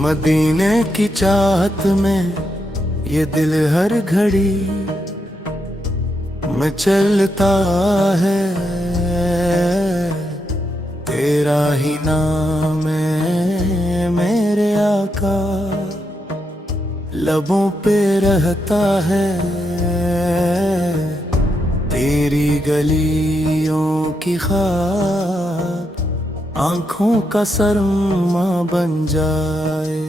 मदीने की चाहत में ये दिल हर घड़ी में चलता है। तेरा ही नाम है मेरे आका, लबों पे रहता है। तेरी गलियों की खाक आंखों का सरमा बन जाए।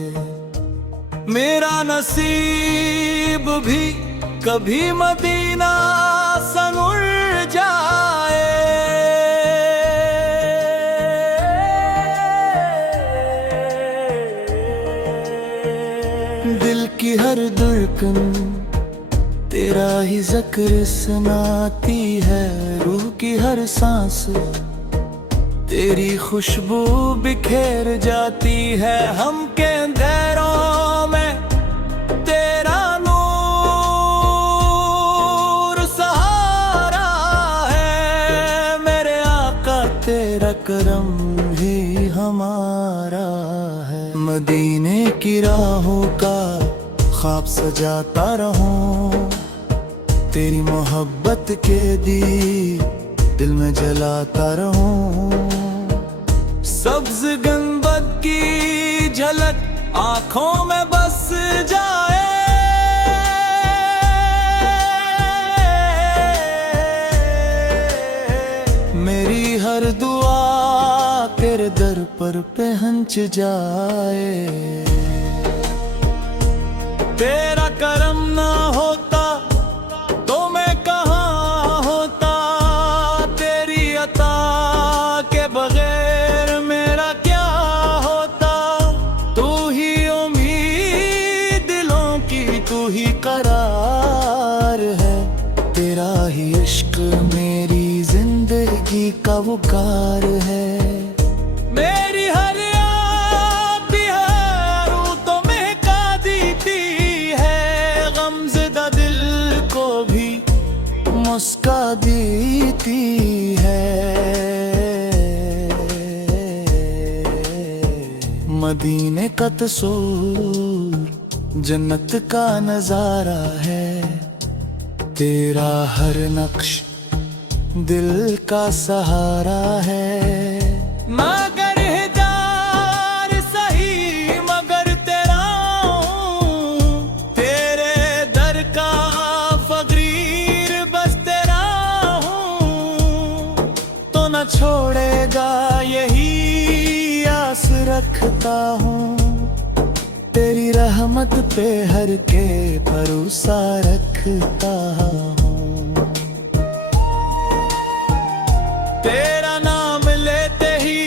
मेरा नसीब भी कभी मदीना संग उड़ जाए। दिल की हर धड़कन तेरा ही जिक्र सुनाती है। रूह की हर सांस तेरी खुशबू बिखेर जाती है। हम के अंधेरों में तेरा नूर सहारा है। मेरे आका तेरा करम ही हमारा है। मदीने की राहों का ख्वाब सजाता रहूं, तेरी मोहब्बत के दिल में जलाता रहूं। सब्ज गुंबद की झलक आंखों में बस जाए। मेरी हर दुआ तेरे दर पर पहुंच जाए। तेरा करम ना होता तो मैं कहाँ होता। तेरी अता के बगैर मेरा क्या होता। तू ही उम्मीद दिलों की, तू ही करार है। तेरा ही इश्क मेरी जिंदगी का वकार है। मेरी हर आती है रूह तो महका देती है। गमज़दा दिल को भी मुस्का देती है। मदीने का तस्वीर जन्नत का नजारा है। तेरा हर नक्श दिल का सहारा है। मगर हिदार सही मगर तेरा हूँ। तेरे दर का फकीर बस तेरा हूँ। तो न छोड़ेगा यही आस रखता हूँ। तेरी रहमत पे हर के भरोसा रखता हूँ। तेरा नाम लेते ही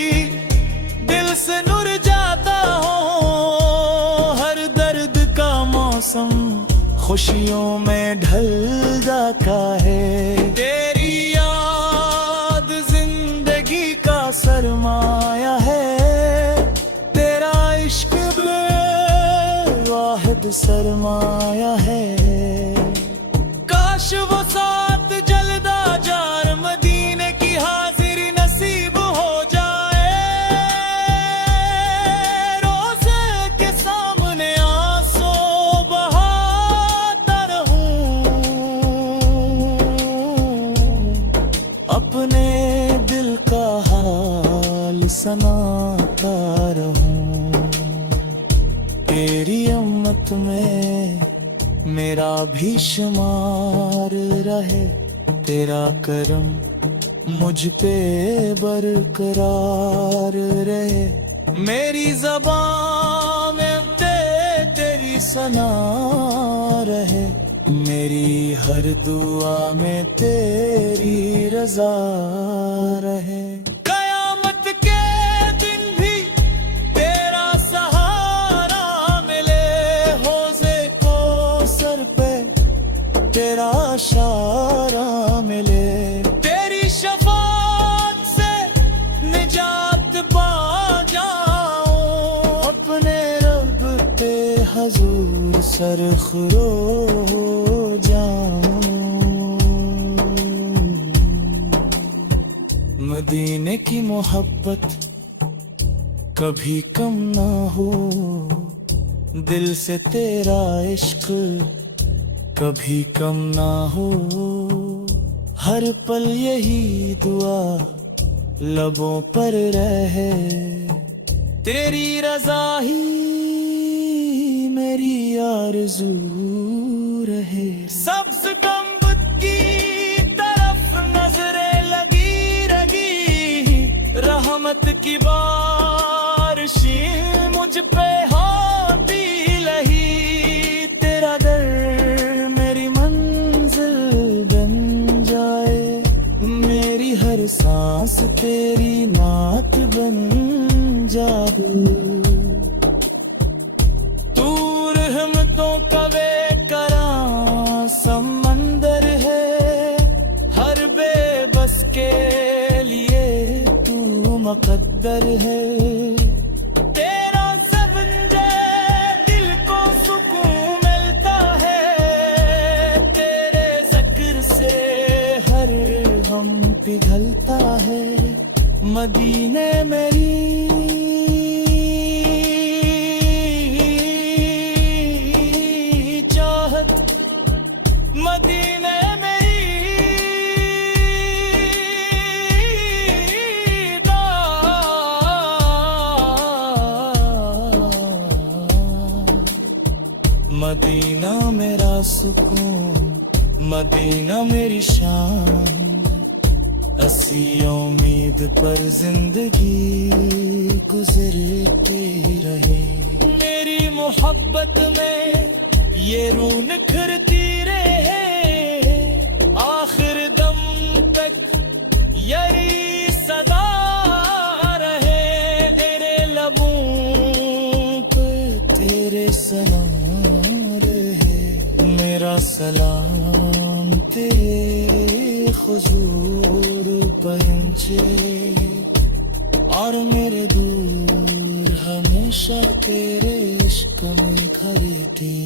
दिल से नुर जाता हूँ। हर दर्द का मौसम खुशियों में ढल जाता है। तेरी याद जिंदगी का सरमाया है। तेरा इश्क वाहिद सरमाया है। काश वो साथ जलदा जार मदीने की हाजिरी नसीब हो जाए। रोज़े के सामने आंसू बहाता रहूं। अपने दिल का हाल सुनाता रहूं। तेरी उम्मत में मेरा भी शुमार रहे। तेरा करम मुझ पे बरकरार रहे। मेरी ज़बान में तेरी सना रहे। मेरी हर दुआ में तेरी रज़ा रहे। तेरा इशारा मिले। तेरी शफाअत से निजात पा जाऊं। अपने रब पे हजूर सरखरो हो जाऊं। मदीने की मोहब्बत कभी कम ना हो। दिल से तेरा इश्क कभी कम ना हो, हर पल यही दुआ लबों पर रहे, तेरी रज़ा ही मेरी आरज़ू रहे। सब्ज़ गंबद की तरफ नजरें लगी रही, रहमत की बारिशें मुझ पे होती लही, तेरा दर मेरी मंजिल बन जाए, मेरी हर सांस तेरी नात बन जाए। तू रहमतों का बेकरां समंदर है, हर बेबस के लिए तू मुकद्दर है, तेरा ज़बंजे दिल को सुकून मिलता है, तेरे ज़िक्र से हर हम पिघलता है। मदीने मेरी चाहत, मदीने मेरी मदीना मेरा सुकून, मदीना मेरी शान, ऐसी उम्मीद पर जिंदगी गुजरती रहे। मेरी मोहब्बत में ये रूह निखरती रहे, आखिर दम तक यही सदा रहे, तेरे लबों पे तेरे सलाम रहे, मेरा सलाम तेरे हुजूर पहुंचे, और मेरे दूर हमेशा तेरे इश्क में खरीदी।